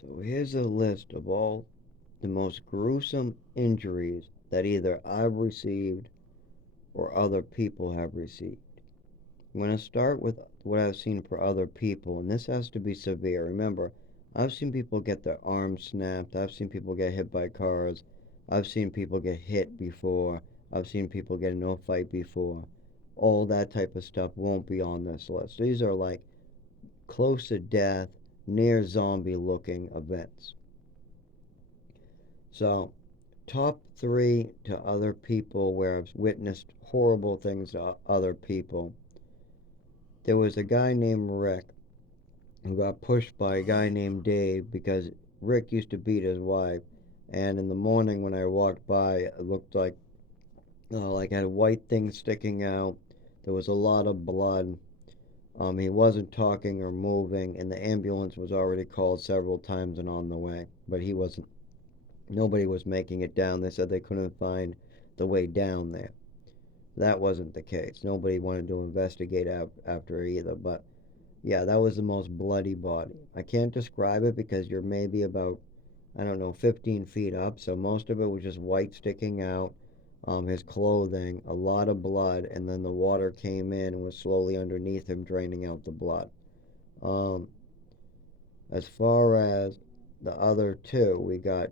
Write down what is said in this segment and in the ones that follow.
So here's a list of all the most gruesome injuries that either I've received or other people have received. I'm going to start with what I've seen for other people, and this has to be severe. Remember, I've seen people get their arms snapped, I've seen people get hit by cars, I've seen people get hit before, I've seen people get into a fight before. All that type of stuff won't be on this list. These are like close to death, near zombie looking events. So, top three to other people where I've witnessed horrible things to other people. There was a guy named Rick who got pushed by a guy named Dave because Rick used to beat his wife. And in the morning when I walked by, it looked like I had a white thing sticking out. There was a lot of blood. He wasn't talking or moving, and the ambulance was already called several times and on the way. But he wasn't. Nobody was making it down. They said they couldn't find the way down there. That wasn't the case. Nobody wanted to investigate after either. But yeah, that was the most bloody body. I can't describe it because you're maybe about, I don't know, 15 feet up. So most of it was just white sticking out. His clothing, a lot of blood, and then the water came in and was slowly underneath him, draining out the blood. Um, as far as the other two, we got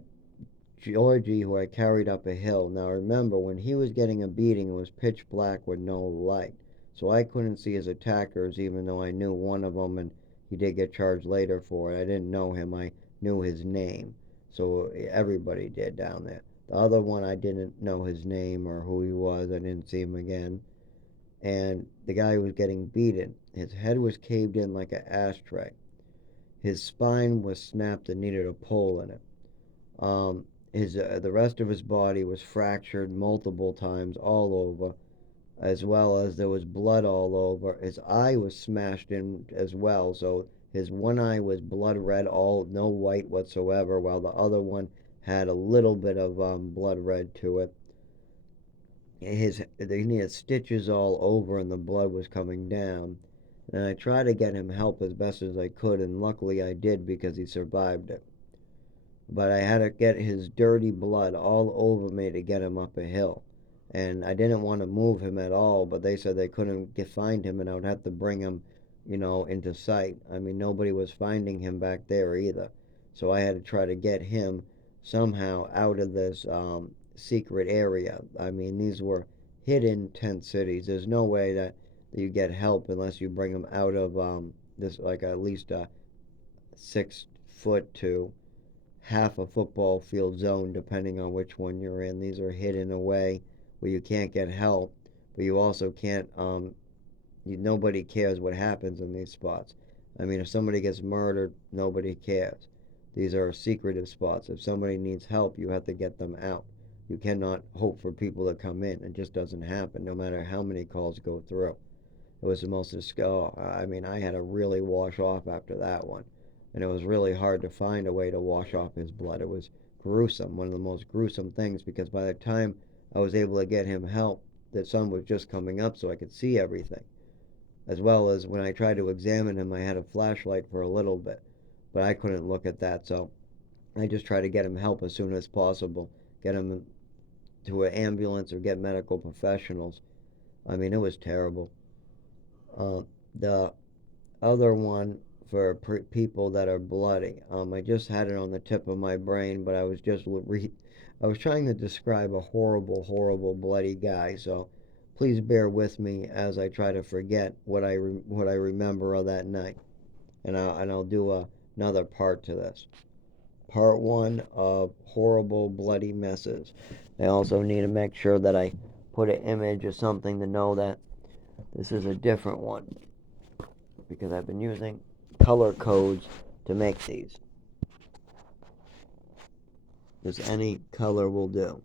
Georgie, who I carried up a hill. Now remember, when he was getting a beating, it was pitch black with no light. So I couldn't see his attackers, even though I knew one of them, and he did get charged later for it. I didn't know him, I knew his name. So everybody did down there. The other one, I didn't know his name or who he was. I didn't see him again. And the guy who was getting beaten, his head was caved in like an ashtray. His spine was snapped and needed a pole in it. His The rest of his body was fractured multiple times all over, as well as there was blood all over. His eye was smashed in as well, so his one eye was blood red, all no white whatsoever, while the other one had a little bit of blood red to it. He had stitches all over, and the blood was coming down. And I tried to get him help as best as I could, and luckily I did because he survived it. But I had to get his dirty blood all over me to get him up a hill. And I didn't want to move him at all, but they said they couldn't find him and I would have to bring him, into sight. I mean, nobody was finding him back there either. So I had to try to get him somehow out of this secret area. I mean, these were hidden tent cities. There's no way that you get help unless you bring him out of this, like at least a 6 foot to half a football field zone, depending on which one you're in. These are hidden away where you can't get help, but you also can't. Nobody cares what happens in these spots. I mean, if somebody gets murdered, nobody cares. These are secretive spots. If somebody needs help, you have to get them out. You cannot hope for people to come in. It just doesn't happen, no matter how many calls go through. It was the most I mean, I had to really wash off after that one. And it was really hard to find a way to wash off his blood. It was gruesome, one of the most gruesome things, because by the time I was able to get him help, the sun was just coming up so I could see everything. As well as when I tried to examine him, I had a flashlight for a little bit, but I couldn't look at that, so I just tried to get him help as soon as possible, get him to an ambulance or get medical professionals. I mean, it was terrible. Uh, the other one for people that are bloody. I just had it on the tip of my brain, but I was trying to describe a horrible, horrible, bloody guy. So please bear with me as I try to forget what I remember of that night, and I'll do another part to this. Part one of horrible, bloody messes. I also need to make sure that I put an image or something to know that this is a different one because I've been using color codes to make these. Just any color will do.